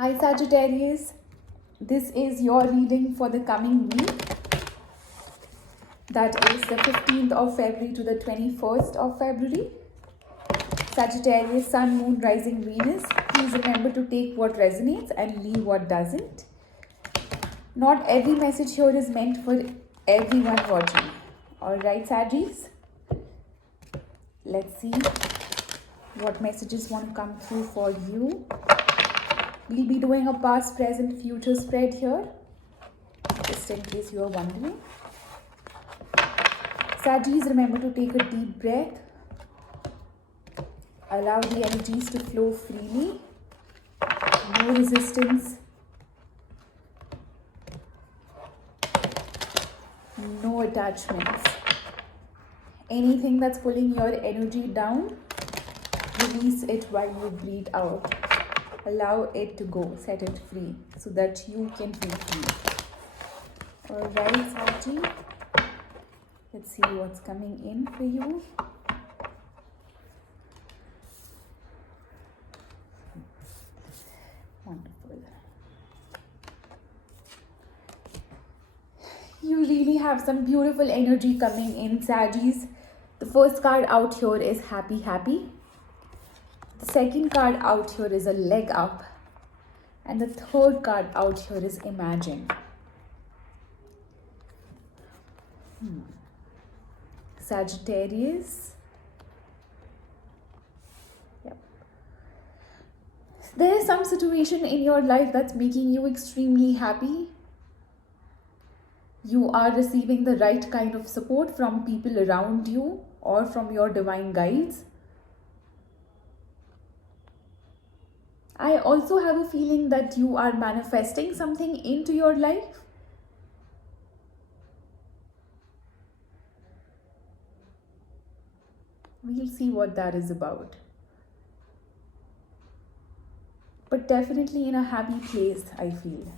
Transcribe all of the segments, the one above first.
Hi Sagittarius, this is your reading for the coming week. That is the 15th of February to the 21st of February. Sagittarius, Sun, Moon, Rising, Venus. Please remember to take what resonates and leave what doesn't. Not every message here is meant for everyone watching. Alright Saggies, let's see what messages want to come through for you. We'll be doing a past, present, future spread here, just in case you are wondering. Saggies, remember to take a deep breath. Allow the energies to flow freely. No resistance. No attachments. Anything that's pulling your energy down, release it while you breathe out. Allow it to go. Set it free so that you can feel free. Alright, Saggy. Let's see what's coming in for you. Wonderful. You really have some beautiful energy coming in, Saggies. The first card out here is Happy Happy. The second card out here is a leg up. And the third card out here is Imagine. Sagittarius. Yep. There is some situation in your life that's making you extremely happy. You are receiving the right kind of support from people around you or from your divine guides. I also have a feeling that you are manifesting something into your life. We'll see what that is about. But definitely in a happy place, I feel.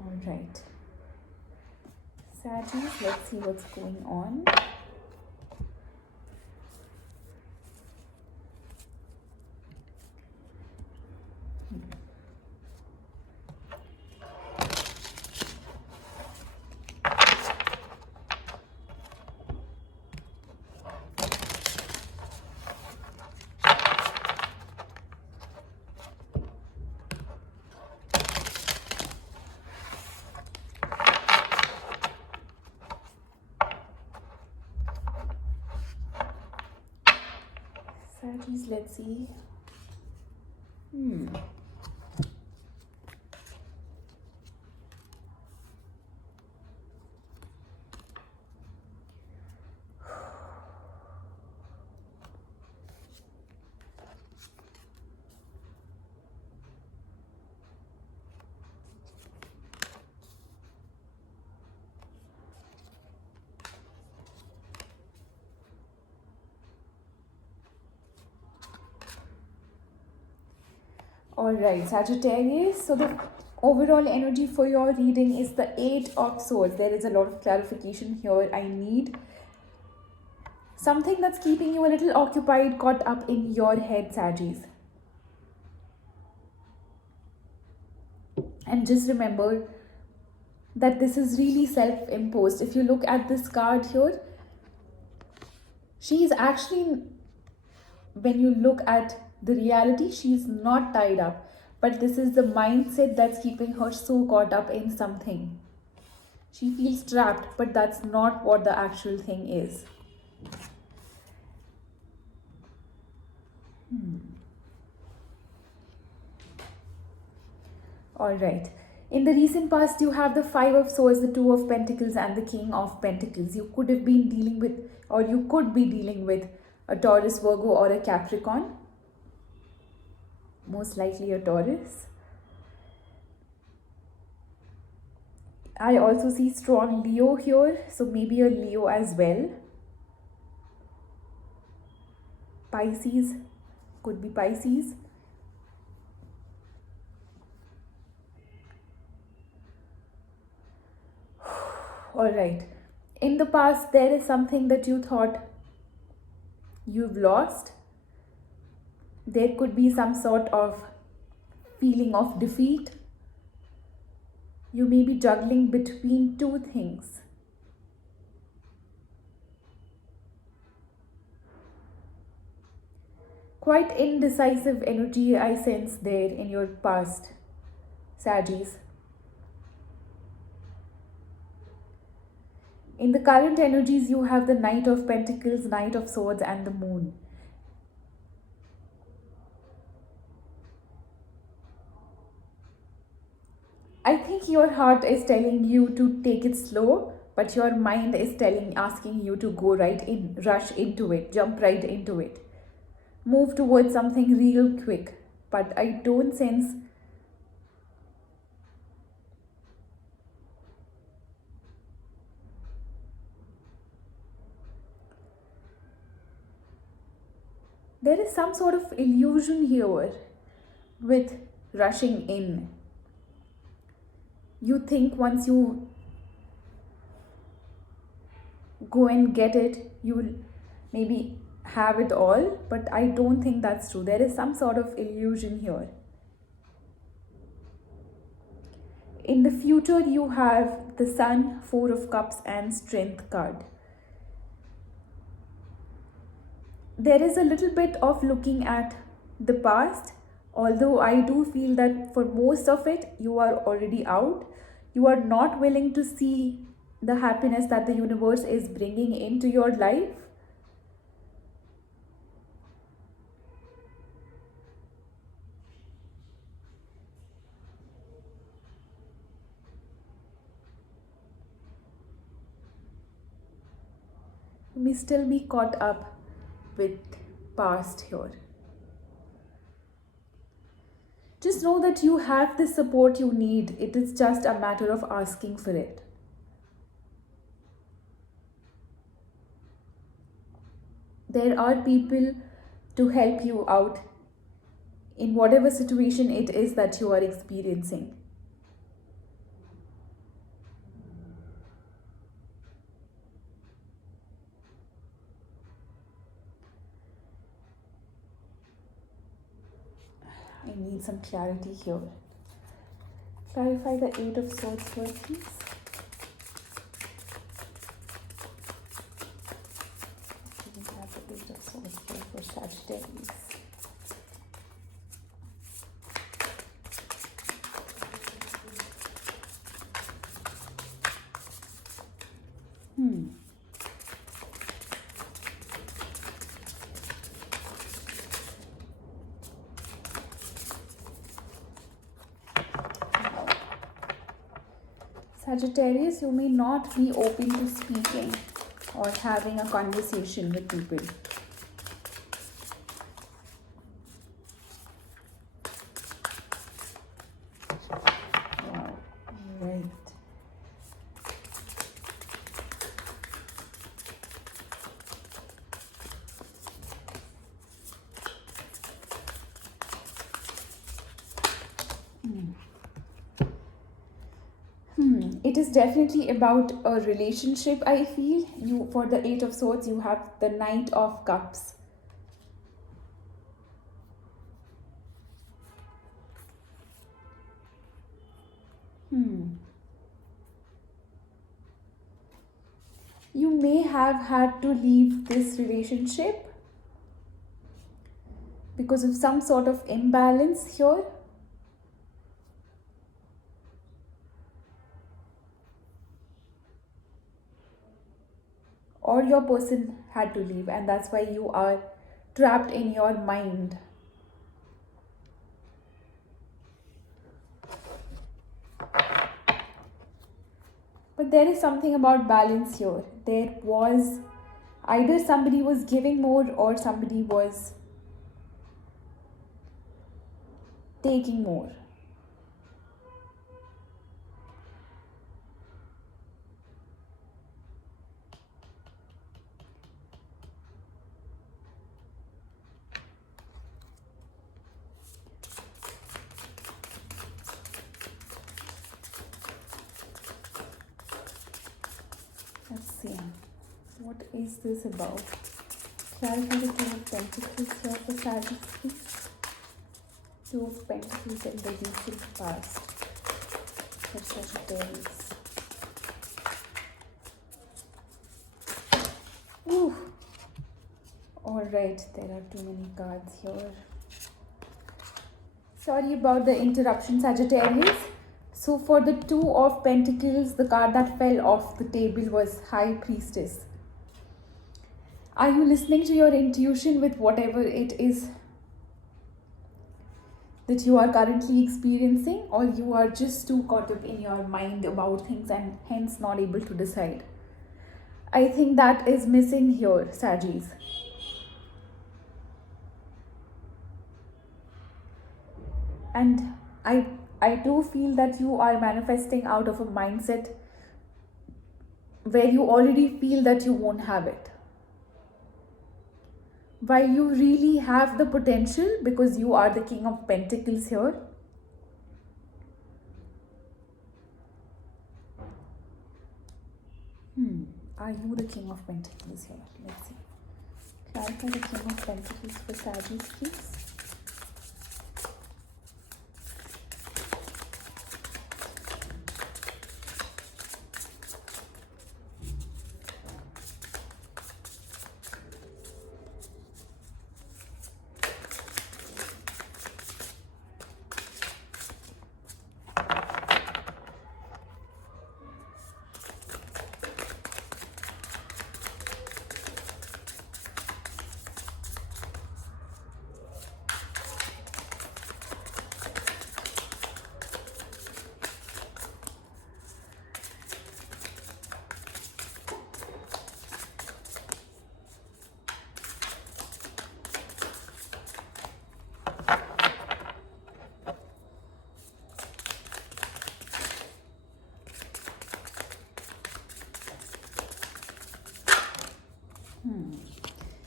Alright. Saggies, let's see what's going on. Saggies, let's see. Alright, Sagittarius. So the overall energy for your reading is the 8 of Swords. There is a lot of clarification here I need. Something that's keeping you a little occupied, caught up in your head, Saggies. And just remember that this is really self-imposed. If you look at this card here, she's actually, when you look at the reality, she's not tied up. But this is the mindset that's keeping her so caught up in something. She feels trapped, but that's not what the actual thing is. Alright. In the recent past, you have the 5 of Swords, the 2 of Pentacles, and the King of Pentacles. You could have been dealing with, or you could be dealing with, a Taurus, Virgo, or a Capricorn. Most likely a Taurus. I also see strong Leo here, so maybe a Leo as well. Pisces, could be Pisces. Alright. In the past, there is something that you thought you've lost. There could be some sort of feeling of defeat. You may be juggling between two things. Quite indecisive energy I sense there in your past, Saggies. In the current energies, you have the Knight of Pentacles, Knight of Swords, and the Moon. I think your heart is telling you to take it slow, but your mind is asking you to go right in, rush into it, jump right into it. Move towards something real quick. But I don't sense there is some sort of illusion here with rushing in. You think once you go and get it, you will maybe have it all, but I don't think that's true. There is some sort of illusion here. In the future, you have the Sun, Four of Cups, and Strength card. There is a little bit of looking at the past, although I do feel that for most of it, you are already out. You are not willing to see the happiness that the universe is bringing into your life. You may still be caught up with past here. Just know that you have the support you need. It is just a matter of asking for it. There are people to help you out in whatever situation it is that you are experiencing. I need some clarity here. Clarify the Eight of Swords first, please. We have the Eight of Swords here for Sagittarius. Sagittarius, you may not be open to speaking or having a conversation with people. Wow, right. It is definitely about a relationship, I feel. You, for the Eight of Swords, you have the Knight of Cups. You may have had to leave this relationship because of some sort of imbalance here. Or your person had to leave, and that's why you are trapped in your mind. But there is something about balance here. There was either somebody was giving more or somebody was taking more. Let's see. What is this about? Clarify the Two of Pentacles here for Sagittarius, please. Two of Pentacles in the recent past for Sagittarius. Ooh. Alright, there are too many cards here. Sorry about the interruption, Sagittarius. So for the Two of Pentacles, the card that fell off the table was High Priestess. Are you listening to your intuition with whatever it is that you are currently experiencing, or you are just too caught up in your mind about things and hence not able to decide? I think that is missing here, Saggies. And I do feel that you are manifesting out of a mindset where you already feel that you won't have it, while you really have the potential, because you are the King of Pentacles here. Are you the King of Pentacles here? Let's see. Clarify the King of Pentacles for Sagittarius, please.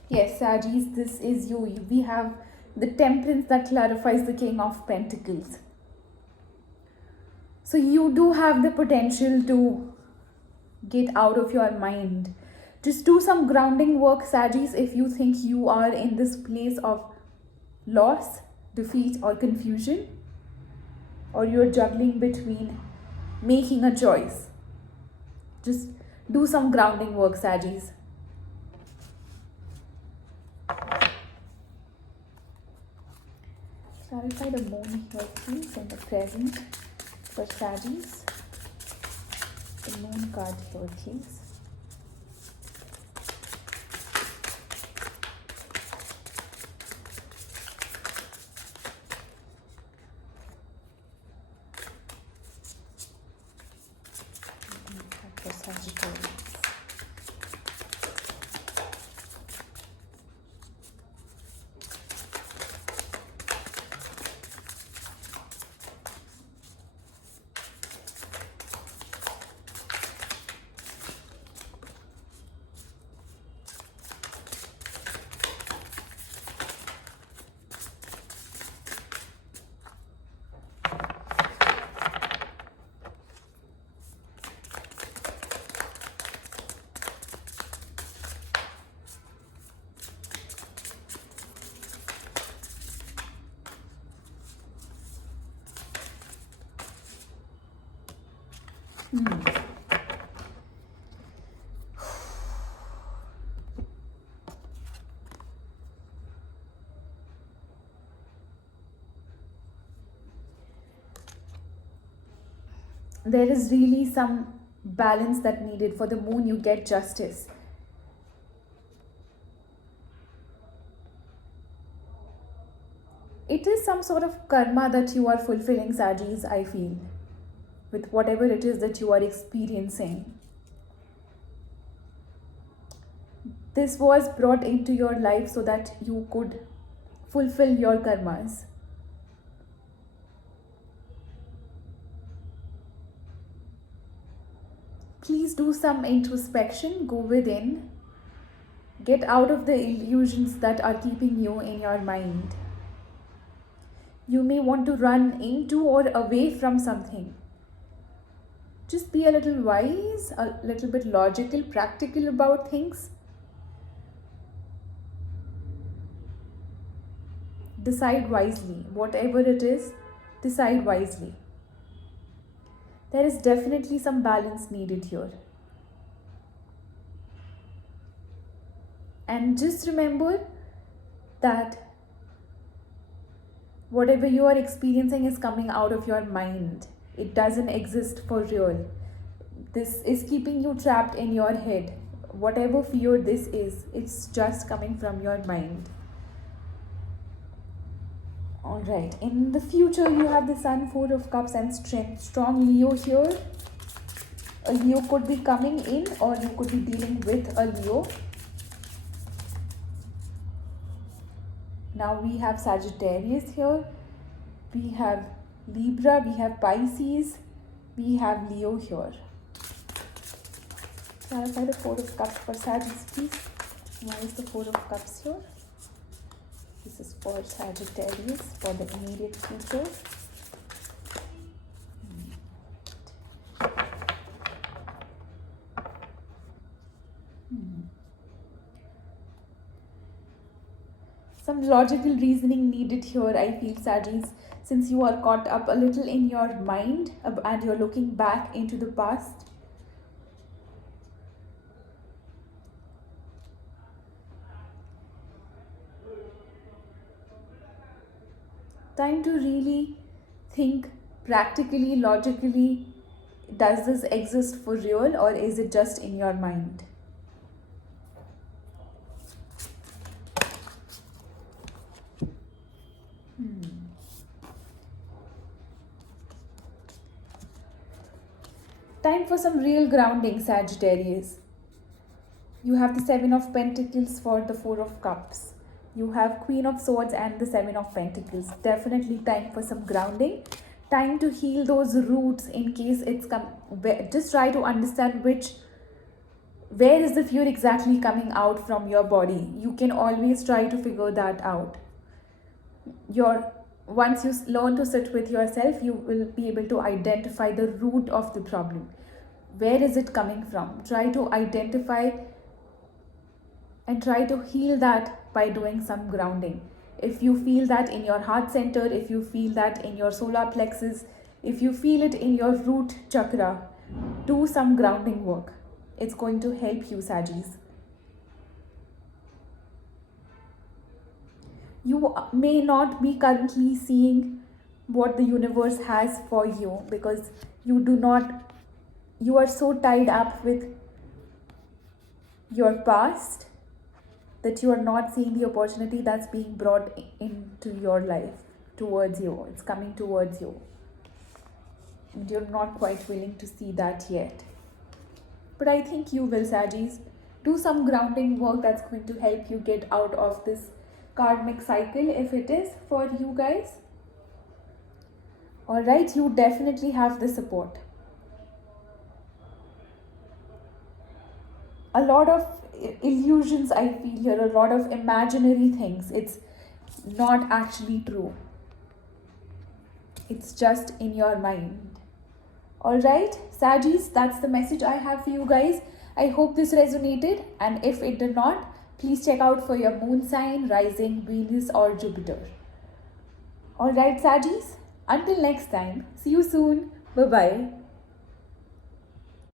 Yes, Saggies, this is you. We have the Temperance that clarifies the King of Pentacles. So you do have the potential to get out of your mind. Just do some grounding work, Saggies, if you think you are in this place of loss, defeat, or confusion, or you're juggling between making a choice. Just do some grounding work, Saggies. Clarify the Moon here, please, in the present for Saggies. The Moon card here, please. For Sagittarius. There is really some balance that needed. For the Moon, you get justice. It is some sort of karma that you are fulfilling, Saggies, I feel, with whatever it is that you are experiencing. This was brought into your life so that you could fulfill your karmas. Please do some introspection, go within, get out of the illusions that are keeping you in your mind. You may want to run into or away from something. Just be a little wise, a little bit logical, practical about things. decide wisely. Whatever it is, decide wisely. There is definitely some balance needed here. And just remember that whatever you are experiencing is coming out of your mind. It doesn't exist for real. This is keeping you trapped in your head. Whatever fear this is, it's just coming from your mind. Alright, in the future you have the Sun, Four of Cups and Strength. Strong Leo here. A Leo could be coming in, or you could be dealing with a Leo. Now we have Sagittarius here. We have Libra, we have Pisces, we have Leo here. Clarify the Four of Cups for Sagittarius, please. Why is the Four of Cups here? This is for Sagittarius for the immediate future. Some logical reasoning needed here, I feel, Sagittarius, since you are caught up a little in your mind and you're looking back into the past. Time to really think practically, logically, does this exist for real, or is it just in your mind? Time for some real grounding, Sagittarius. You have the Seven of Pentacles for the Four of Cups. You have Queen of Swords and the Seven of Pentacles. Definitely time for some grounding. Time to heal those roots in case it's come. Just try to understand where is the fear exactly coming out from your body. You can always try to figure that out. Once you learn to sit with yourself, you will be able to identify the root of the problem. Where is it coming from? Try to identify and try to heal that by doing some grounding. If you feel that in your heart center, if you feel that in your solar plexus, if you feel it in your root chakra, do some grounding work. It's going to help you, Sagittarius. You may not be currently seeing what the universe has for you because you are so tied up with your past that you are not seeing the opportunity that's being brought into your life towards you. It's coming towards you. And you're not quite willing to see that yet. But I think you will, Sagittarius. Do some grounding work that's going to help you get out of this karmic cycle if it is for you guys. Alright, you definitely have the support. A lot of illusions I feel here, a lot of imaginary things. It's not actually true. It's just in your mind. Alright, Sagittarius, that's the message I have for you guys. I hope this resonated, and if it did not, please check out for your moon sign, rising, Venus or Jupiter. Alright, Sagittarius, until next time, see you soon. Bye-bye.